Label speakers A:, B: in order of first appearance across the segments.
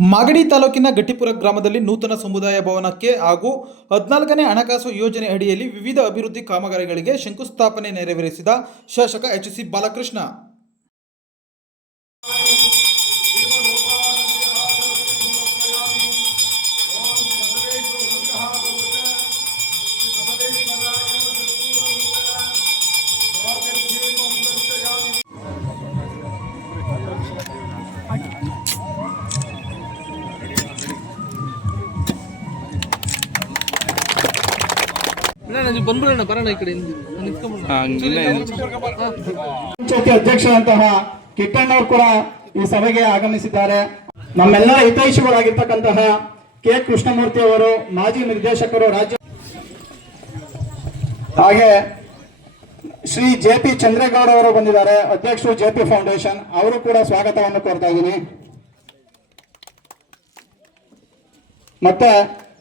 A: ಮಾಗಡಿ ತಾಲೂಕಿನ ಗಟ್ಟಿಪುರ ಗ್ರಾಮದಲ್ಲಿ ನೂತನ ಸಮುದಾಯ ಭವನಕ್ಕೆ ಹಾಗೂ ಹದಿನಾಲ್ಕನೇ ಹಣಕಾಸು ಯೋಜನೆ ಅಡಿಯಲ್ಲಿ ವಿವಿಧ ಅಭಿವೃದ್ಧಿ ಕಾಮಗಾರಿಗಳಿಗೆ ಶಂಕುಸ್ಥಾಪನೆ ನೆರವೇರಿಸಿದ ಶಾಸಕ ಎಚ್ ಸಿ ಬಾಲಕೃಷ್ಣ.
B: ಪಂಚಾಯತಿ ಅಧ್ಯಕ್ಷರಂತಹ ಕಿಟ್ಟಣ್ಣವರು ಕೂಡ ಈ ಸಭೆಗೆ ಆಗಮಿಸಿದ್ದಾರೆ. ನಮ್ಮೆಲ್ಲ ಹಿತೈಷಿಗಳಾಗಿರ್ತಕ್ಕಂತಹ ಕೆ. ಕೃಷ್ಣಮೂರ್ತಿ ಅವರು ಮಾಜಿ ನಿರ್ದೇಶಕರು ರಾಜ್ಯ ಹಾಗೆ ಶ್ರೀ ಜೆ. ಪಿ. ಚಂದ್ರೇಗೌಡ ಅವರು ಬಂದಿದ್ದಾರೆ. ಅಧ್ಯಕ್ಷರು ಜೆ. ಪಿ. ಫೌಂಡೇಶನ್. ಅವರು ಕೂಡ ಸ್ವಾಗತವನ್ನು ಕೋರ್ತಾ ಇದ್ದೀನಿ. ಮತ್ತೆ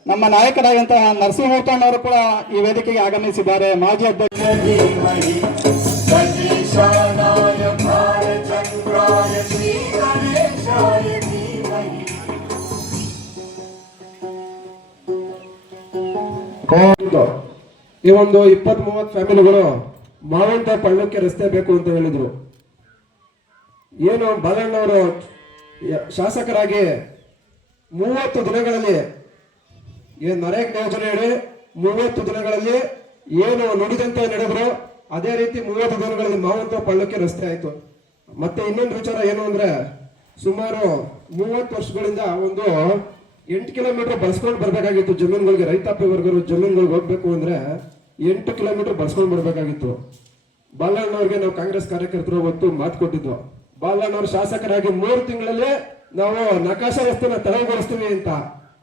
B: ನಮ್ಮ ನಾಯಕರಾದಂತಹ ಅವರು ಕೂಡ ಈ ವೇದಿಕೆಗೆ ಆಗಮಿಸಿದ್ದಾರೆ. ಮಾಜಿ ಅಧ್ಯಕ್ಷ.
C: ಈ ಒಂದು ಇಪ್ಪತ್ತ್ ಮೂವತ್ತು ಫ್ಯಾಮಿಲಿಗಳು ಮಾವಿನ ಪಳ್ಳಕ್ಕೆ ರಸ್ತೆ ಬೇಕು ಅಂತ ಹೇಳಿದ್ರು. ಏನು ಬಾಲಣ್ಣವರು ಯ- ಶಾಸಕರಾಗಿ ಮೂವತ್ತು ದಿನಗಳಲ್ಲಿ ಏನ್ ನರೇಕ್ ಯೋಜನೆ ಹೇಳಿ ಮೂವತ್ತು ದಿನಗಳಲ್ಲಿ ಏನು ನುಡಿದಂತೆ ನಡೆದ್ರು, ಅದೇ ರೀತಿ ಮೂವತ್ತು ದಿನಗಳಲ್ಲಿ ಮಾವಂತ ಪಳ್ಳಕ್ಕೆ ರಸ್ತೆ ಆಯ್ತು. ಮತ್ತೆ ಇನ್ನೊಂದು ವಿಚಾರ ಏನು ಅಂದ್ರೆ, ಸುಮಾರು ಮೂವತ್ತು ವರ್ಷಗಳಿಂದ ಒಂದು ಎಂಟು ಕಿಲೋಮೀಟರ್ ಬಳಸ್ಕೊಂಡು ಬರಬೇಕಾಗಿತ್ತು ಜಮೀನುಗಳಿಗೆ, ರೈತಾಪಿ ವರ್ಗರು ಜಮೀನುಗಳಿಗೆ ಹೋಗ್ಬೇಕು ಅಂದ್ರೆ ಎಂಟು ಕಿಲೋಮೀಟರ್ ಬಳಸ್ಕೊಂಡು ಬರ್ಬೇಕಾಗಿತ್ತು. ಬಾಲಣ್ಣವ್ರಿಗೆ ನಾವು ಕಾಂಗ್ರೆಸ್ ಕಾರ್ಯಕರ್ತರು ಅವತ್ತು ಮಾತು ಕೊಟ್ಟಿದ್ವು ಬಾಲಣ್ಣವ್ರ ಶಾಸಕರಾಗಿ ಮೂರು ತಿಂಗಳಲ್ಲಿ ನಾವು ನಕಾಶ ರಸ್ತೆನ ತೆರವುಗೊಳಿಸ್ತೀವಿ ಅಂತ.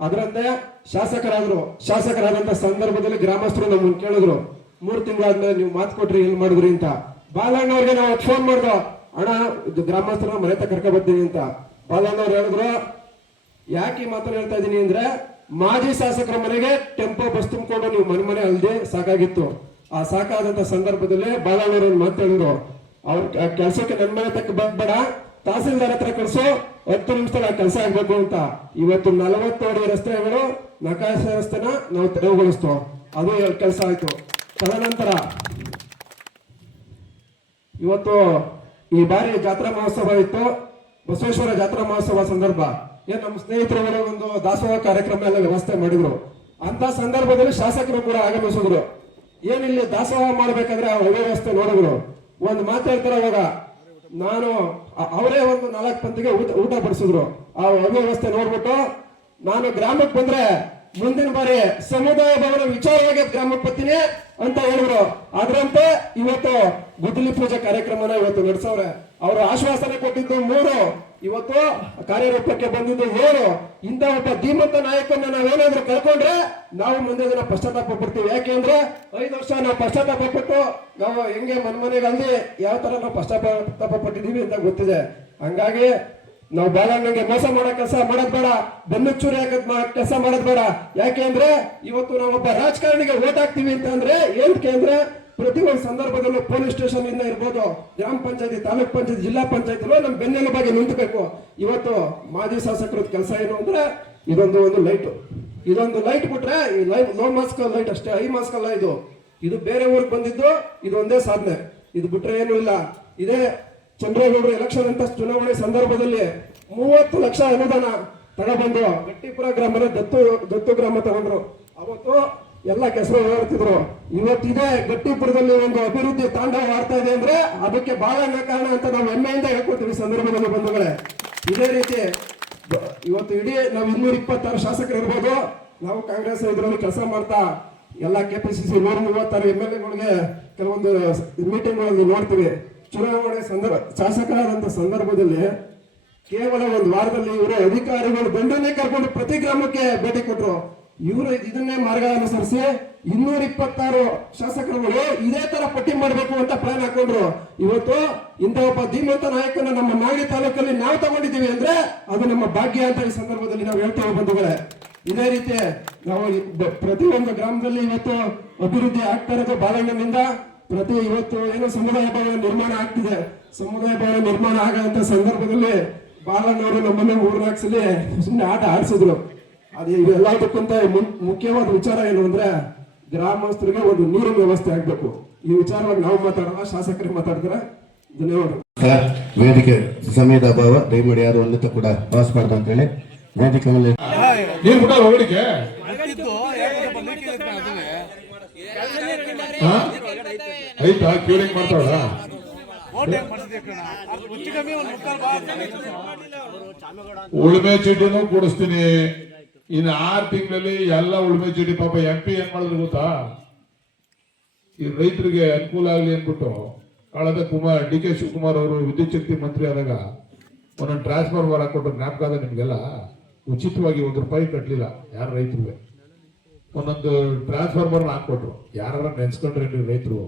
C: ಅದರಂತೆ ಶಾಸಕರಾದ್ರು, ಶಾಸಕರಾದಂತ ಸಂದರ್ಭದಲ್ಲಿ ಗ್ರಾಮಸ್ಥರು ನಮ್ಮನ್ನು ಕೇಳಿದ್ರು, ಮೂರು ತಿಂಗಳಾದ್ಮೇಲೆ ನೀವು ಮಾತು ಕೊಟ್ರಿ, ಎಲ್ಲಿ ಮಾಡಿದ್ರಿ ಅಂತ. ಬಾಲಣ್ಣವ್ರಿಗೆ ನಾವು ಫೋನ್ ಮಾಡ್ದೋ, ಅಣ್ಣ ಗ್ರಾಮಸ್ಥರ ಮನೆ ತಕ ಕರ್ಕೊ ಬರ್ತೀನಿ ಅಂತ. ಬಾಲಣ್ಣವ್ರು ಹೇಳಿದ್ರು, ಯಾಕೆ ಈ ಮಾತನ್ನ ಹೇಳ್ತಾ ಇದ್ದೀನಿ ಅಂದ್ರೆ, ಮಾಜಿ ಶಾಸಕರ ಮನೆಗೆ ಟೆಂಪೋ ಬಸ್ ತುಂಬಿಕೊಂಡು ನೀವು ಮನೆ ಮನೆ ಅಲ್ಲದೆ ಸಾಕಾಗಿತ್ತು. ಆ ಸಾಕಾದಂತ ಸಂದರ್ಭದಲ್ಲಿ ಬಾಲಣ್ಣವರು ಮಾತಾಡಿದ್ರು ಅವ್ರ ಕೆಲಸಕ್ಕೆ ನನ್ನ ಮನೆ ತಕ್ಕ ಬೇಡ ತಹಸೀಲ್ದಾರ್ ಹತ್ರ ಕಳಿಸು, ಹತ್ತು ನಿಮಿಷದಲ್ಲಿ ಆ ಕೆಲಸ ಆಗ್ಬೇಕು ಅಂತ. ಇವತ್ತು ನಲವತ್ತು ಅಡಿ ರಸ್ತೆಗಳು, ನಕಾಶ ರಸ್ತೆನ ನಾವು ತೆರವುಗೊಳಿಸ್ತೋ. ಅದು ಕೆಲಸ ಆಯ್ತು. ತದನಂತರ, ಇವತ್ತು ಈ ಬಾರಿ ಜಾತ್ರಾ ಮಹೋತ್ಸವ ಇತ್ತು. ಬಸವೇಶ್ವರ ಜಾತ್ರಾ ಮಹೋತ್ಸವ ಸಂದರ್ಭ. ಏನ್ ನಮ್ಮ ಸ್ನೇಹಿತರುಗಳು ಒಂದು ದಾಸೋಹ ಕಾರ್ಯಕ್ರಮ ಎಲ್ಲ ವ್ಯವಸ್ಥೆ ಮಾಡಿದ್ರು. ಅಂತ ಸಂದರ್ಭದಲ್ಲಿ ಶಾಸಕರು ಕೂಡ ಆಗಮಿಸಿದ್ರು. ಏನಿಲ್ಲಿ ದಾಸೋಹ ಮಾಡ್ಬೇಕಾದ್ರೆ ಆ ಅವ್ಯವಸ್ಥೆ ನೋಡಿದ್ರು. ಒಂದು ಮಾತಾಡ್ತಾರೆ ಅವಾಗ ನಾನು ಅವರೇ ಒಂದು ನಾಲ್ಕು ಪಂತಿಗೆ ಊಟ ಊಟ ಬಡಿಸಿದ್ರು. ಆ ಅವ್ಯವಸ್ಥೆ ನೋಡ್ಬಿಟ್ಟು ನಾನು ಗ್ರಾಮಕ್ಕೆ ಬಂದ್ರೆ ಮುಂದಿನ ಬಾರಿ ಸಮುದಾಯ ಭವನ ವಿಚಾರವಾಗಿ ಗ್ರಾಮ ಪತ್ತಿನೇ ಅಂತ ಹೇಳಿದ್ರು. ಅದರಂತೆ ಇವತ್ತು ಗುದ್ದಲಿ ಪೂಜೆ ಕಾರ್ಯಕ್ರಮನ ಇವತ್ತು ನಡೆಸವ್ರೆ. ಅವರು ಆಶ್ವಾಸನೆ ಕೊಟ್ಟಿದ್ದು ಮೂರು. ಇವತ್ತು ಕಾರ್ಯರೂಪಕ್ಕೆ ಬಂದಿದ್ದು ಏಳು. ಇಂಥ ಒಬ್ಬ ಧೀಮಂತ ನಾಯಕನ ನಾವೇನಾದ್ರೂ ಕಳ್ಕೊಂಡ್ರೆ ನಾವು ಮುಂದೆ ದಿನ ಪಶ್ಚಾತ್ತಾಪ ಪಡ್ತೀವಿ. ಯಾಕೆಂದ್ರೆ ಐದು ವರ್ಷ ನಾವು ಪಶ್ಚಾತ್ತಾಪ ಪಟ್ಟು ನಾವು ಹೆಂಗೆ ಮನ್ಮನೆಗಳಲ್ಲಿ ಯಾವ ತರ ನಾವು ಪಶ್ಚಾತ್ತಾಪ ಪಟ್ಟಿದೀವಿ ಅಂತ ಗೊತ್ತಿದೆ. ಹಂಗಾಗಿ ನಾವು ಬಾಲಣ್ಣಂಗೆ ಮೋಸ ಮಾಡೋ ಕೆಲಸ ಮಾಡೋದ್ ಬೇಡ ಬೆನ್ನು ಚೂರಿ ಹಾಕದ್ ಕೆಲಸ ಮಾಡೋದ್ ಬೇಡ. ಯಾಕೆ ಅಂದ್ರೆ ಇವತ್ತು ನಾವೊಬ್ಬ ರಾಜಕಾರಣಿಗೆ ಓಟ್ ಹಾಕ್ತೀವಿ ಅಂತ ಅಂದ್ರೆ ಏನಕ್ಕೆ ಅಂದ್ರೆ ಪ್ರತಿ ಒಂದು ಸಂದರ್ಭದಲ್ಲೂ ಪೊಲೀಸ್ ಸ್ಟೇಷನ್ ಇಂದ ಇರ್ಬೋದು, ಗ್ರಾಮ ಪಂಚಾಯತಿ, ತಾಲೂಕ್ ಪಂಚಾಯತಿ, ಜಿಲ್ಲಾ ಪಂಚಾಯತಿ ನಮ್ಮ ಬೆನ್ನೆಲುಬಾಗಿ ನಿಂತಬೇಕು. ಇವತ್ತು ಮಾಜಿ ಶಾಸಕರ ಕೆಲಸ ಏನು ಅಂದ್ರೆ ಇದೊಂದು ಒಂದು ಲೈಟ್. ಇದೊಂದು ಲೈಟ್ ಬಿಟ್ರೆ ಈ ಲೈಟ್ ಲೋ ಮಾಸ್ಕ್ ಲೈಟ್ ಅಷ್ಟೇ ಹೈ ಮಾಸ್ಕ್ ಅಲ್ಲ ಇದು. ಇದು ಬೇರೆ ಊರಿಗೆ ಬಂದಿದ್ದು ಇದೊಂದೇ ಸಾಧನೆ. ಇದು ಬಿಟ್ರೆ ಏನು ಇಲ್ಲ. ಇದೇ ಚಂದ್ರೇಗೌಡರು ಎಲೆಕ್ಷನ್ ಅಂತ ಚುನಾವಣೆ ಸಂದರ್ಭದಲ್ಲಿ ಮೂವತ್ತು ಲಕ್ಷ ಅನುದಾನ ತಗೊಬಂದು ಗಟ್ಟಿಪುರ ಗ್ರಾಮದ ದತ್ತು ದತ್ತು ಗ್ರಾಮ ತಗೊಂಡ್ರು. ಅವತ್ತು ಎಲ್ಲ ಕೆಸರು ಓಡಾಡ್ತಿದ್ರು ಇವತ್ತಿದೆ ಗಟ್ಟಿಪುರದಲ್ಲಿ ಒಂದು ಅಭಿವೃದ್ಧಿ ತಾಂಡವ ಆಡ್ತಾ ಇದೆ ಅಂದ್ರೆ ಅದಕ್ಕೆ ಬಹಳ ಕಾರಣ ಅಂತ ನಾವು ಹೆಮ್ಮೆಯಿಂದ ಹೇಳ್ಕೊತೀವಿ ಸಂದರ್ಭದಲ್ಲಿ ಬಂಧುಗಳೇ. ಇದೇ ರೀತಿ ಇವತ್ತು ಇಡೀ ನಾವು ಇನ್ನೂರ ಇಪ್ಪತ್ತಾರು ಶಾಸಕರು ಇರ್ಬೋದು. ನಾವು ಕಾಂಗ್ರೆಸ್ ಇದರಲ್ಲಿ ಕೆಲಸ ಮಾಡ್ತಾ ಎಲ್ಲ ಕೆಪಿಸಿಸಿ ನೂರ ಮೂವತ್ತಾರು ಎಂ ಎಲ್ ಎಗಳಿಗೆ ಕೆಲವೊಂದು ಮೀಟಿಂಗ್ಗಳಲ್ಲಿ ನೋಡ್ತೀವಿ. ಚುನಾವಣೆ ಸಂದರ್ಭ ಶಾಸಕರಾದಂತ ಸಂದರ್ಭದಲ್ಲಿ ಕೇವಲ ಒಂದು ವಾರದಲ್ಲಿ ಇವರು ಅಧಿಕಾರಿಗಳು ಬಂಡನೆ ಕರ್ಕೊಂಡು ಪ್ರತಿ ಗ್ರಾಮಕ್ಕೆ ಭೇಟಿ ಕೊಟ್ಟರು ಇವರು ಇದನ್ನೇ ಮಾರ್ಗ ಅನುಸರಿಸಿ ಇನ್ನೂರ ಇಪ್ಪತ್ತಾರು ಶಾಸಕರುಗಳು ಇದೇ ತರ ಪಟ್ಟಿ ಮಾಡಬೇಕು ಅಂತ ಪ್ಲಾನ್ ಹಾಕೊಂಡ್ರು. ಇವತ್ತು ಇಂಥ ಒಬ್ಬ ಧೀಮಂತ ನಾಯಕನ ನಮ್ಮ ಮಾಗಡಿ ತಾಲೂಕಲ್ಲಿ ನಾವು ತಗೊಂಡಿದ್ದೀವಿ ಅಂದ್ರೆ ಅದು ನಮ್ಮ ಭಾಗ್ಯ ಅಂತ ಈ ಸಂದರ್ಭದಲ್ಲಿ ನಾವು ಹೇಳ್ತೇವೆ ಬಂಧುಗಳೇ. ಇದೇ ರೀತಿ ನಾವು ಪ್ರತಿಯೊಂದು ಗ್ರಾಮದಲ್ಲಿ ಇವತ್ತು ಅಭಿವೃದ್ಧಿ ಆಗ್ತಾ ಇರೋದು ಬಾಲಣ್ಣನಿಂದ ಪ್ರತಿ ಇವತ್ತು ಏನೋ ಸಮುದಾಯ ಭವನ ನಿರ್ಮಾಣ ಆಗ್ತಿದೆ ಸಮುದಾಯ ಭವನ ನಿರ್ಮಾಣ ಆಗಂತ ಸಂದರ್ಭದಲ್ಲಿ ಬಾಲಣ್ಣವರು ನಮ್ಮನ್ನ ಮೂರ್ನಾಲ್ಕು ಸಲ ಸುಮ್ಮನೆ ಆಟ ಆಡಿಸಿದ್ರು ಅದು ಇವೆಲ್ಲದಕ್ಕಿಂತ ಮುನ್- ಮುಖ್ಯವಾದ ವಿಚಾರ ಏನು ಅಂದ್ರೆ ಗ್ರಾಮಸ್ಥರಿಗೆ ಒಂದು ನೀರಿನ ವ್ಯವಸ್ಥೆ ಆಗ್ಬೇಕು ಈ ವಿಚಾರವಾಗಿ ನಾವು ಮಾತಾಡೋಣ ಶಾಸಕರಿಗೆ ಮಾತಾಡಿದ್ರೆ ಧನ್ಯವಾದ
D: ವೇದಿಕೆ ಸಮಯದ ಅಭಾವ ದಯಮಾಡಿ ಯಾರು ಒಂದಿತ ಕೂಡ ಪಾಸ್ ಮಾಡ್ದು ಅಂತ ಹೇಳಿ ವೇದಿಕೆ ಮೇಲೆ
E: ನೀರು ಹೋಗ್ಲಿಕ್ಕೆ ಆಯ್ತಾ ಕ್ಯೂರಿಂಗ್ ಮಾಡ್ತಾಳ ಉಳುಮೆ ಚೀಟಿನೂ ಕೊಡಿಸ್ತೀನಿ. ಇನ್ನು ಆರು ತಿಂಗಳಲ್ಲಿ ಎಲ್ಲ ಉಳುಮೆ ಚೀಟಿ ಪಾಪ ಎಂ ಪಿ ಏನ್ ಮಾಡಿದ್ರು ಗೊತ್ತಾ? ಈ ರೈತರಿಗೆ ಅನುಕೂಲ ಆಗಲಿ ಅಂದ್ಬಿಟ್ಟು ಕಳೆದ ಕುಮಾರ್ ಡಿ ಕೆ ಶಿವಕುಮಾರ್ ಅವರು ವಿದ್ಯುತ್ ಶಕ್ತಿ ಮಂತ್ರಿ ಆದಾಗ ಒಂದೊಂದು ಟ್ರಾನ್ಸ್ಫಾರ್ಮರ್ ಹಾಕೊಟ್ರು ಜ್ಞಾಪಕ ಅದ ನಿಮ್ಗೆಲ್ಲ? ಉಚಿತವಾಗಿ ಒಂದು ರೂಪಾಯಿ ಕಟ್ಟಲಿಲ್ಲ ಯಾರು ರೈತರು ಒಂದೊಂದು ಟ್ರಾನ್ಸ್ಫಾರ್ಮರ್ ಹಾಕೊಟ್ರು ಯಾರು ನೆನ್ಸ್ಕೊಂಡ್ರೆ ರೈತರು?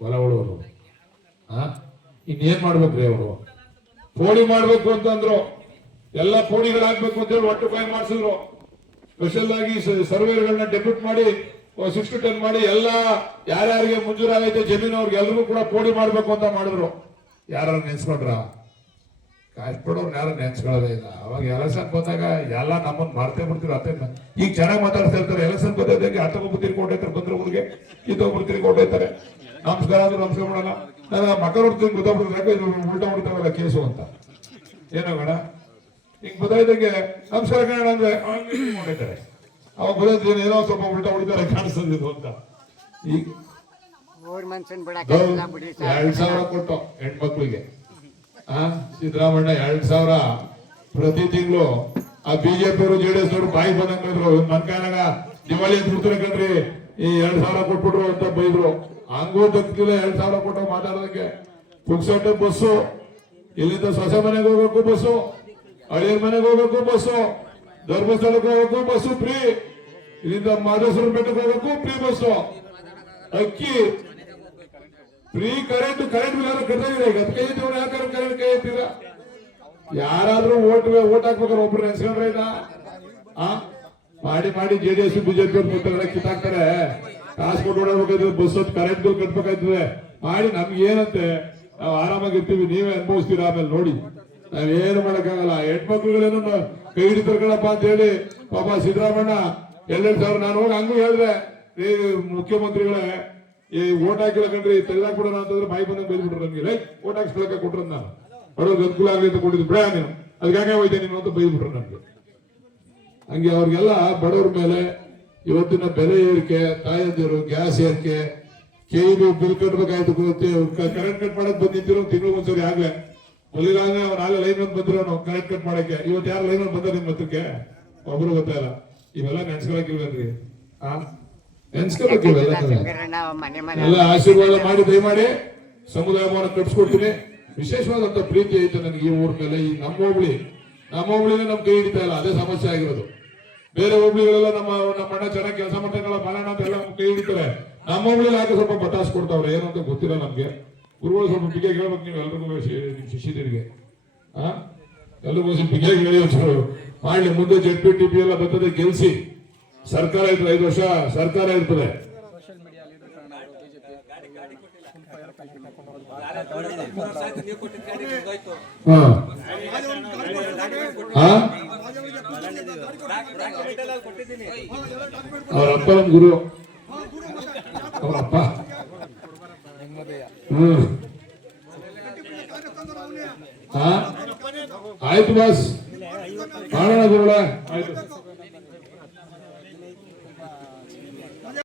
E: ಹೊಲ ಉಳೋರು ಇನ್ನೇನ್ ಮಾಡ್ಬೇಕ್ರಿ ಅವರು? ಪೋಡಿ ಮಾಡ್ಬೇಕು ಅಂತಂದ್ರು ಎಲ್ಲ ಪೋಡಿಗಳು ಹಾಕ್ಬೇಕು ಅಂತ ಹೇಳಿ ಒಟ್ಟು ಕಾಯಿ ಮಾಡಿಸಿದ್ರು. ಸ್ಪೆಷಲ್ ಆಗಿ ಸರ್ವೇರ್ಗಳನ್ನ ಡೆಬ್ಯೂಟ್ ಮಾಡಿ ಸಿಕ್ಸ್ಟಿ ಟೆನ್ ಮಾಡಿ ಎಲ್ಲ ಯಾರ್ಯಾರಿಗೆ ಮುಂಜೂರಾಗೈತೆ ಜಮೀನು ಅವ್ರಿಗೆ ಎಲ್ರಿಗೂ ಕೂಡ ಪೋಡಿ ಮಾಡ್ಬೇಕು ಅಂತ ಮಾಡಿದ್ರು. ಯಾರು ನೆನ್ಸ್ಕೊಂಡ್ರ? ಕಾಯ್ಸ್ಬಿಡೋರು ಯಾರು ನೆನ್ಸ್ಕೊಳ್ಳೋದೇ ಇಲ್ಲ. ಅವಾಗ ಎಲೆಕ್ಷನ್ ಬಂದಾಗ ಎಲ್ಲ ನಮ್ಮನ್ನು ಮಾಡ್ತೇ ಬಿಡ್ತೀವಿ ಅತ್ತೆ ಈಗ ಚೆನ್ನಾಗಿ ಮಾತಾಡ್ತಾ ಇರ್ತಾರೆ. ಎಲೆಕ್ಷನ್ ಬಂದಾಗ ಅರ್ಥೊಬ್ಬರು ತಿರ್ಕೊಂಡೈತಾರೆ ಬಂದ್ರೆ ಊರಿಗೆ ಇದೊಬ್ರು ತಿರ್ಕೊಂಡೈತಾರೆ ನಮಸ್ಕಾರ ಅಂದ್ರೆ ನಮಸ್ಕಾರ ಮಾಡಲ್ಲ. ನಾನು ಮಕ್ಕಳು ಹೊಡ್ತೀನಿ ಗೊತ್ತಾಗ್ಬಿಡ್ತಾರೆ ಇದು ಉಲ್ಟಾ ಹೊಡ್ತಾವಲ್ಲ ಕೇಸು ಅಂತ. ಏನೋ ಬೇಡ. ಈಗ ಬದಾಯ್ದಂಗೆ ನಮಸ್ಕಾರ ಕನ್ನಡ ಅಂದ್ರೆ ಹೊಡಿತಾರೆ. ಅವಾಗ ಬದಲಾಯ್ತು ಏನೋ ಸ್ವಲ್ಪ ಉಲ್ಟಾ ಹೊಡಿತಾರೆ ಕಾಣಿಸ್ತಿದ್ದು ಇದು ಅಂತ. ಈಗ ಎರಡ್ ಸಾವಿರ ಕೊಟ್ಟು ಹೆಣ್ಮಕ್ಳಿಗೆ. ಆ ಸಿದ್ದರಾಮಣ್ಣ ಎರಡ್ ಸಾವಿರ ಪ್ರತಿ ತಿಂಗಳು. ಆ ಬಿಜೆಪಿ ಅವರು ಜೆಡಿಎಸ್ ಅವರು ಬಾಯಿ ಬಂದಂಗಿದ್ರು ನನ್ ಕಾಯನಾಗ ದಿವಾಳಿ ಬಿಡ್ತಾರೆ ಕಣ್ರಿ. ಈ ಎರಡ್ ಸಾವಿರ ಕೊಟ್ಬಿಟ್ರು ಅಂತ ಬೈದ್ರು. ಹಂಗೂ ದಕ್ಕಿಲ್ಲ ಎರಡ್ ಸಾವಿರ ಕೊಟ್ಟು ಮಾತಾಡೋದಕ್ಕೆ ಪುಕ್ಸಟ್ಟೆ ಬಸ್ಸು. ಇಲ್ಲಿಂದ ಸೊಸೆ ಮನೆಗೆ ಹೋಗ್ಬೇಕು ಬಸ್ಸು. ಅಳಿಯರ್ ಮನೆಗೆ ಹೋಗಬೇಕು ಬಸ್ಸು. ಧರ್ಮಸ್ಥಳಕ್ಕೆ ಹೋಗ್ಬೇಕು ಬಸ್ಸು ಫ್ರೀ. ಇಲ್ಲಿಂದ ಮಾದೇಶ್ವರ ಬೆಟ್ಟಕ್ಕೆ ಹೋಗಬೇಕು ಫ್ರೀ ಬಸ್ಸು. ಅಕ್ಕಿ ಫ್ರೀ ಕರೆಂಟ್ ಕರೆಂಟ್ ಬಿಲ್ ಕಟ್ಟಿದ್ರೆ ಈಗ ಅದಕ್ಕೆ ಯಾಕಂದ್ರೆ ಕರೆಂಟ್ ಕೈ ಎತ್ತೀರಾ ಯಾರಾದ್ರೂ ಓಟ್ ಓಟ್ ಹಾಕ್ಬೇಕಾದ್ರೆ ಒಬ್ರು ನೆನ್ಸ್ಕೊಂಡ್ರೆ ಇಲ್ಲ ಆ? ಮಾಡಿ ಮಾಡಿ ಜೆ ಡಿ ಎಸ್ ಬಿಜೆಪಿ ಅವ್ರು ಬರ್ತಾರೆ ಕಿತ್ತಾಕ್ತಾರೆ. ಕಾಸು ಕೊಟ್ಟು ಓಡಾಡ್ಬೇಕಾದ್ರೆ ಬಸ್ ಹೊತ್ತು ಕರೆಂಟ್ ಬಿಲ್ ಕಟ್ಬೇಕಾಯ್ತದೆ. ಮಾಡಿ, ನಮ್ಗೆ ಏನಂತೆ? ನಾವು ಆರಾಮಾಗಿರ್ತೀವಿ, ನೀವೇ ಅನುಭವಿಸ್ತೀರಾ ಆಮೇಲೆ ನೋಡಿ. ನಾವೇನು ಮಾಡಕ್ಕಾಗಲ್ಲ. ಹೆಣ್ಮಕ್ಳುಗಳೇನು ಕೈ ಹಿಡಿತಾರಗಳಪ್ಪ ಅಂತ ಹೇಳಿ ಪಾಪ ಸಿದ್ದರಾಮಣ್ಣ ಎರಡೆರಡು ಸಾವಿರ ನಾನು ಹೋಗಿ ಹಂಗೂ ಹೇಳಿದೆ ಮುಖ್ಯಮಂತ್ರಿಗಳೇ ಈ ಓಟ್ ಹಾಕಿಲ್ಲ ಕಣ್ರಿ, ತೆಗೆದಾಕ್ಬಿಡೋಣ ಅಂತಂದ್ರೆ ಬಾಯಿ ಬಂದಂಗೆ ಬೈದ್ಬಿಟ್ರು ನಮ್ಗೆ, ರೈಟ್? ಓಟ್ ಹಾಕ್ಸ್ಕೊಳಕ್ಕೆ ಕೊಟ್ರು ನಾನು ಅವ್ರಿಗೆ ಅನುಕೂಲ ಆಗಲಿ ಅಂತ ಕೊಟ್ಟಿದ್ದು ಬೇಡ ನೀನು. ಅದಕ್ಕೆ ಹಂಗೆ ಹೋಯ್ತೆ ನೀನು ಅಂತ ಬೈದ್ಬಿಟ್ರು ನಮ್ಗೆ. ಹಂಗೆ ಅವ್ರಿಗೆಲ್ಲ ಬಡವ್ರ ಮೇಲೆ ಇವತ್ತಿನ ಬೆಲೆ ಏರಿಕೆ, ತಾಯಂದಿರು, ಗ್ಯಾಸ್ ಏರಿಕೆ ಕೆ ಬಿಲ್ ಕಟ್ಬೇಕಾಯ್ತು ಕರೆಂಟ್ ಕಟ್ ಮಾಡಕ್ ಬಂದ್ ನಿಂತಿರೋ ತಿಂಗಳು ಒಂದ್ಸರಿ ಆಗ್ಲೇ. ಮೊದಲಿಲ್ಲ ಅವ್ರ ನಾಳೆ ಲೈನ್ ಅಂತ ಬಂದ್ರು ನಾವು ಕರೆಂಟ್ ಕಟ್ ಮಾಡಕ್ಕೆ. ಇವತ್ತು ಯಾರು ಲೈನ್ ಬಂದ ನಿಮ್ ಹತ್ರಕ್ಕೆ? ಒಬ್ರು ಗೊತ್ತಾಯಿಲ್ಲ ಇವೆಲ್ಲ ನೆನ್ಸ್ಕೊಳಕಿಲ್ವೇನ್ರಿ ಆ? ಎಲ್ಲ ಆಶೀರ್ವಾದ ಮಾಡಿ ದಯಮಾಡಿ ಸಮುದಾಯ ಭವನ ಕಟ್ಸ್ಕೊಡ್ತೀನಿ ವಿಶೇಷವಾದಂತ ಪ್ರೀತಿ ಐತೆ ನನಗೆ ಈ ಊರ ಮೇಲೆ. ಈ ನಮ್ಮ ಹೋಬಳಿ ನಮ್ಮ ಹೋಬಳಿನೇ ನಮ್ ಕೈ ಹಿಡಿತಾ ಇಲ್ಲ ಅದೇ ಸಮಸ್ಯೆ ಆಗಿರೋದು. ಬೇರೆ ಹೋಬಳಿಗಳೆಲ್ಲ ನಮ್ಮ ನಮ್ಮ ಅಣ್ಣ ಚೆನ್ನಾಗಿ ಕೆಲಸ ಮಾಡ್ತಾರಲ್ಲ ಮಾಡೋಣ ಅಂತ ಎಲ್ಲ ಕೈ ಹಿಡಿತಾರೆ. ನಮ್ಮ ಹೋಬಳಿಲಿ ಯಾಕೆ ಸ್ವಲ್ಪ ಬಟಾಸ್ ಕೊಡ್ತಾವ್ರೆ ಏನು ಅಂತ ಗೊತ್ತಿಲ್ಲ ನಮ್ಗೆ. ಗುರುಗಳು ಸ್ವಲ್ಪ ಬಿಗೆ ಹೇಳ್ಬೇಕು ನೀವು ಎಲ್ರಿಗೂ ನಿಮ್ ಶಿಷ್ಯರಿಗೆ. ಆ? ಎಲ್ರಿಗೂ ಬಿಗೆ ಹೇಳಿ ಒಂಚೂರು ಮಾಡ್ಲಿ. ಮುಂದೆ ಜೆಡ್ ಪಿ ಟಿ ಪಿ ಎಲ್ಲ ಬರ್ತದೆ ಗೆಲ್ಸಿ. ಸರ್ಕಾರ ಇರ್ತದೆ, ಐದು ವರ್ಷ ಸರ್ಕಾರ ಇರ್ತದೆ? ಅವ್ರ ಅಪ್ಪ ನಮ್ ಗುರು. ಅವ್ರ ಅಪ್ಪ. ಆಯ್ತು ಬಾಸ್. ಮಾಡೋಣ ಗುರುಳ ಆಯ್ತು